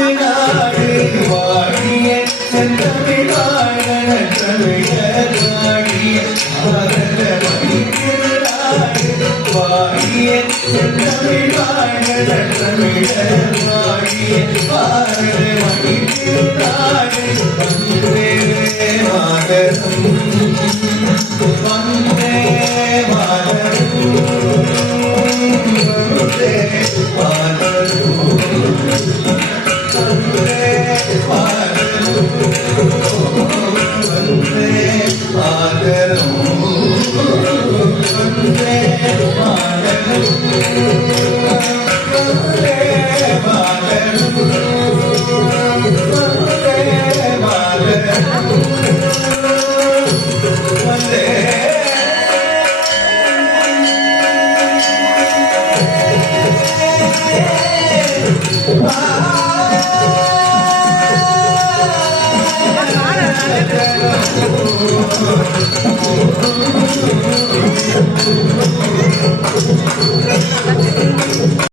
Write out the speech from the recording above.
திருநாடு வாழிய செந்தமிழ் வாழன தமிழர் வாழிய பாரத மணி திருநாடு வாழிய செந்தமிழ் வாழன தமிழர் வாழிய பாரத மணி திருநாடு வந்தே மாதரம்